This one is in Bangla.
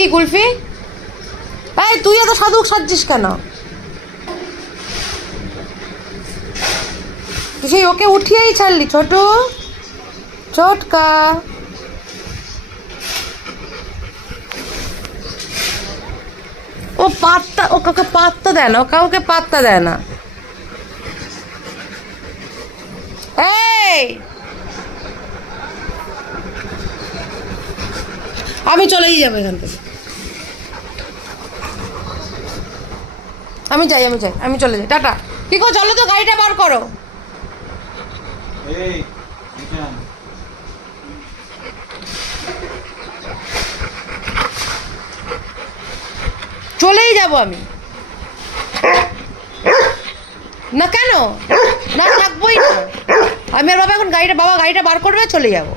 কি কুলফি? এই তুই এত সাধুক সাজছিস কেন? তুই সেই ওকে উঠিয়েই ছাড়লি ছোট ছোটকা। ও পাত্তা, ও কাউকে পাত্তা দেয় না, ও কাউকে পাত্তা দেয় না। এই আমি চলেই যাবো এখান থেকে। আমি যাই আমি চলে যাই, টাটা। কি করো, চলো তো, গাড়িটা বার করো। চলেই যাব আমি। না কেন? না থাকবোই না আমি। আর বাবা এখন গাড়িটা, বাবা গাড়িটা বার করবে, চলে যাবো।